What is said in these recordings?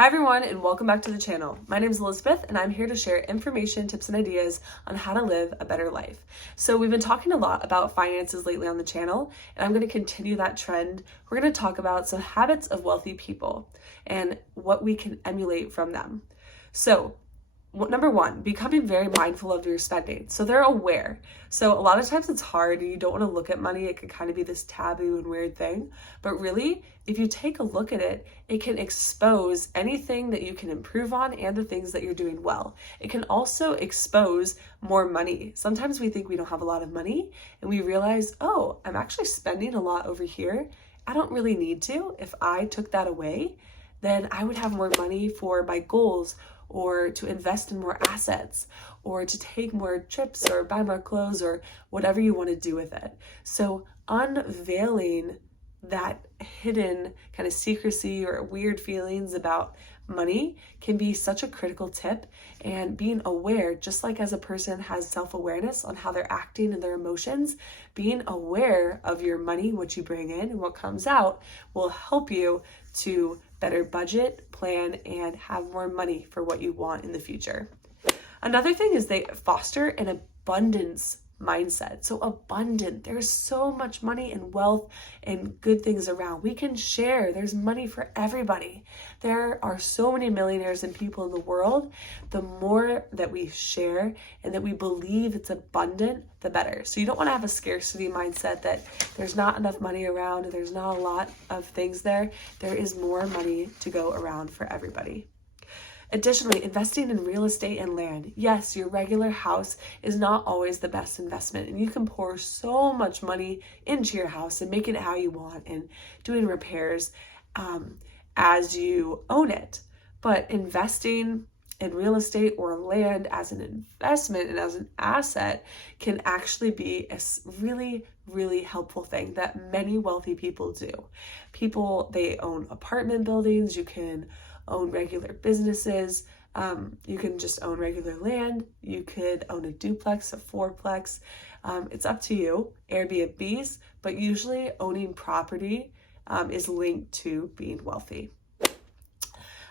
Hi everyone, and welcome back to the channel. My name is Elizabeth and I'm here to share information, tips, and ideas on how to live a better life. So we've been talking a lot about finances lately on the channel, and I'm going to continue that trend. We're going to talk about some habits of wealthy people and what we can emulate from them. So number one, becoming very mindful of your spending. So they're aware. So a lot of times it's hard and you don't want to look at money. It can kind of be this taboo and weird thing. But really, if you take a look at it, it can expose anything that you can improve on and the things that you're doing well. It can also expose more money. Sometimes we think we don't have a lot of money and we realize, oh, I'm actually spending a lot over here. I don't really need to. If I took that away, then I would have more money for my goals, or to invest in more assets, or to take more trips, or buy more clothes, or whatever you want to do with it. So unveiling that hidden kind of secrecy or weird feelings about money can be such a critical tip, and being aware, just like as a person has self-awareness on how they're acting and their emotions, being aware of your money, what you bring in and what comes out, will help you to better budget, plan, and have more money for what you want in the future. Another thing is they foster an abundance mindset. So abundant, there's so much money and wealth and good things around. We can share. There's money for everybody. There are so many millionaires and people in the world. The more that we share and that we believe it's abundant, the better. So you don't want to have a scarcity mindset that there's not enough money around, there's not a lot of things there. There is more money to go around for everybody. Additionally, investing in real estate and land. Yes, your regular house is not always the best investment, and you can pour so much money into your house and making it how you want and doing repairs as you own it. But investing in real estate or land as an investment and as an asset can actually be a really, really helpful thing that many wealthy people do. They own apartment buildings. You can own regular businesses. You can just own regular land. You could own a duplex, a fourplex. It's up to you. Airbnbs, but usually owning property is linked to being wealthy.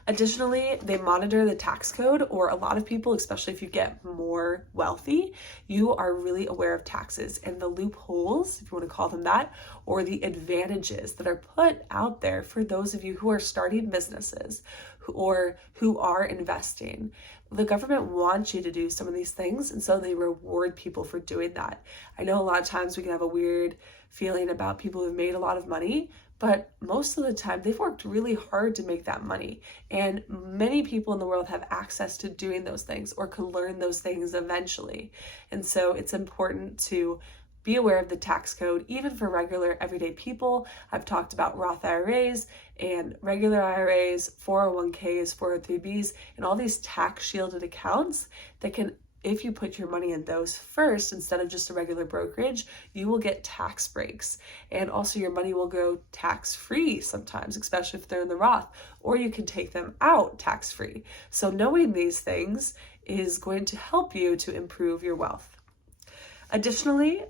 Additionally, they monitor the tax code, or a lot of people, especially if you get more wealthy, you are really aware of taxes and the loopholes, if you want to call them that, or the advantages that are put out there for those of you who are starting businesses or who are investing. The government wants you to do some of these things, and so they reward people for doing that. I know a lot of times we can have a weird feeling about people who've made a lot of money, but most of the time they've worked really hard to make that money. And many people in the world have access to doing those things or can learn those things eventually. And so it's important to be aware of the tax code, even for regular everyday people. I've talked about Roth IRAs and regular IRAs, 401ks, 403bs, and all these tax shielded accounts that can, if you put your money in those first instead of just a regular brokerage, you will get tax breaks. And also your money will go tax-free sometimes, especially if they're in the Roth, or you can take them out tax-free. So knowing these things is going to help you to improve your wealth. Additionally,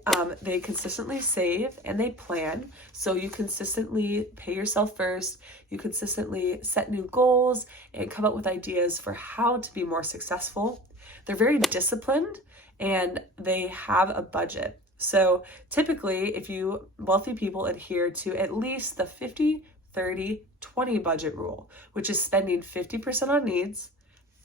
they consistently save and they plan. So you consistently pay yourself first, you consistently set new goals and come up with ideas for how to be more successful. They're very disciplined and they have a budget. So typically, if you wealthy people adhere to at least the 50-30-20 budget rule, which is spending 50% on needs,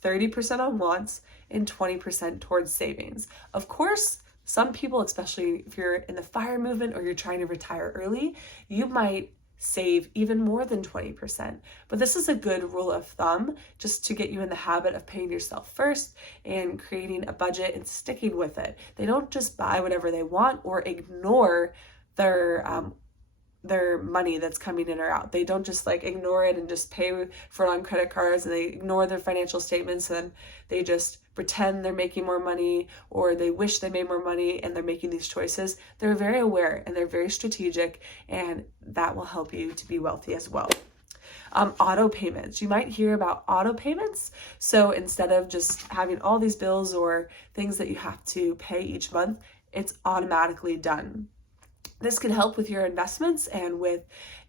30% on wants, and 20% towards savings. Of course, some people, especially if you're in the FIRE movement or you're trying to retire early, you might save even more than 20%. But this is a good rule of thumb just to get you in the habit of paying yourself first and creating a budget and sticking with it. They don't just buy whatever they want or ignore their money that's coming in or out. They don't just ignore it and just pay for it on credit cards, and they ignore their financial statements and they just pretend they're making more money, or they wish they made more money and they're making these choices. They're very aware and they're very strategic, and that will help you to be wealthy as well. Auto payments. You might hear about auto payments. So instead of just having all these bills or things that you have to pay each month, it's automatically done. This can help with your investments and with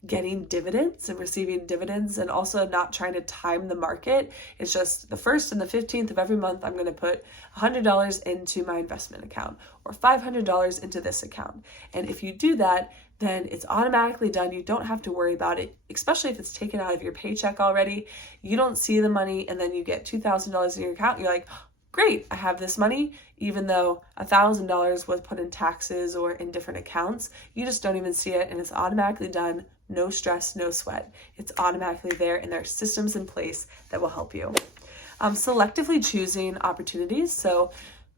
getting dividends and receiving dividends, and also not trying to time the market. It's just the 1st and the 15th of every month, I'm going to put $100 into my investment account or $500 into this account. And if you do that, then it's automatically done. You don't have to worry about it, especially if it's taken out of your paycheck already. You don't see the money, and then you get $2,000 in your account. You're like, great, I have this money, even though $1,000 was put in taxes or in different accounts. You just don't even see it, and it's automatically done. No stress, no sweat. It's automatically there, and there are systems in place that will help you. Selectively choosing opportunities. So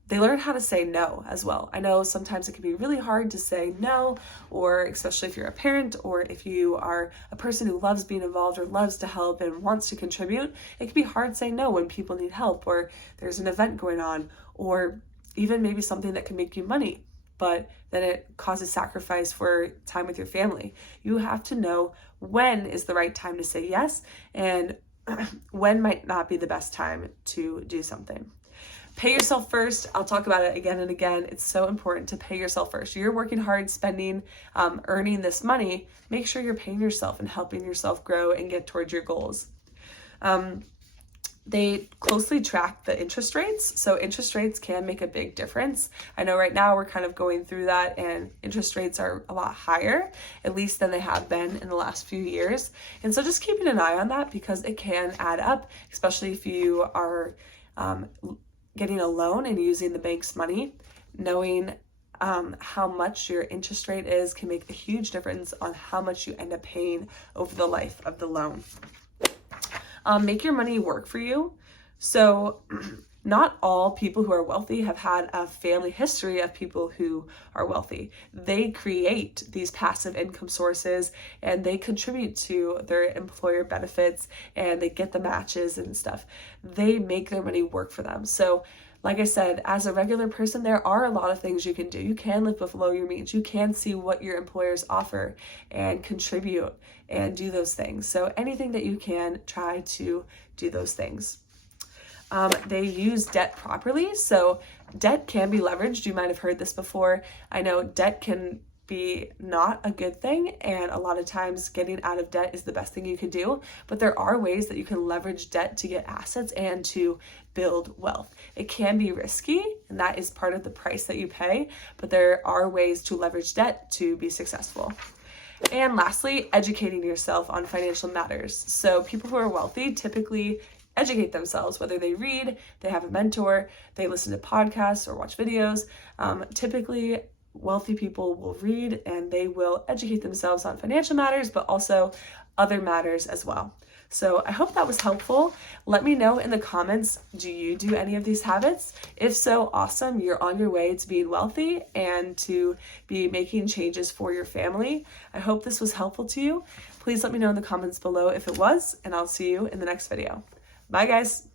they learn how to say no as well. I know sometimes it can be really hard to say no, or especially if you're a parent or if you are a person who loves being involved or loves to help and wants to contribute. It can be hard saying no when people need help, or there's an event going on, or even maybe something that can make you money, but then it causes sacrifice for time with your family. You have to know when is the right time to say yes, and when might not be the best time to do something. Pay yourself first. I'll talk about it again and again. It's so important to pay yourself first. You're working hard, spending, earning this money. Make sure you're paying yourself and helping yourself grow and get towards your goals. They closely track the interest rates. So interest rates can make a big difference. I know right now we're kind of going through that, and interest rates are a lot higher, at least than they have been in the last few years. And so just keeping an eye on that, because it can add up, especially if you are getting a loan and using the bank's money. Knowing how much your interest rate is can make a huge difference on how much you end up paying over the life of the loan. Make your money work for you. So not all people who are wealthy have had a family history of people who are wealthy. They create these passive income sources, and they contribute to their employer benefits, and they get the matches and stuff. They make their money work for them. So like I said, as a regular person, there are a lot of things you can do. You can live below your means. You can see what your employers offer and contribute and do those things. So anything that you can, try to do those things. They use debt properly. So debt can be leveraged. You might have heard this before. I know debt can be not a good thing, and a lot of times getting out of debt is the best thing you can do, but there are ways that you can leverage debt to get assets and to build wealth. It can be risky, and that is part of the price that you pay, but there are ways to leverage debt to be successful. And lastly, educating yourself on financial matters. So people who are wealthy typically educate themselves, whether they read, they have a mentor, they listen to podcasts or watch videos. Typically, wealthy people will read and they will educate themselves on financial matters, but also other matters as well. So I hope that was helpful. Let me know in the comments, do you do any of these habits? If so, awesome. You're on your way to being wealthy and to be making changes for your family. I hope this was helpful to you. Please let me know in the comments below if it was, and I'll see you in the next video. Bye guys.